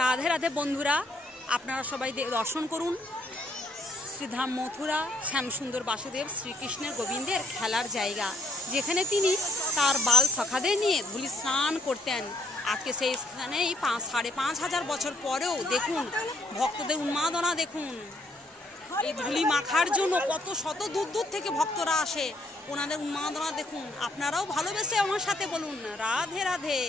রাধে রাধে বন্ধুরা, আপনারা সবাই দর্শন করুন শ্রীধাম মথুরা শ্যামসুন্দর বাসুদেব শ্রীকৃষ্ণের গোবিন্দের খেলার জায়গা, যেখানে তিনি তার বাল সখাদের নিয়ে ধুলি স্নান করতেন। আজকে সেই স্থানেই 5,500 বছর পরেও দেখুন ভক্তদের উন্মাদনা, দেখুন এই ধুলি মাখার জন্য কত শত দূর দূর থেকে ভক্তরা আসে, ওনাদের উন্মাদনা দেখুন। আপনারাও ভালোবেসে আমার সাথে বলুন রাধে রাধে।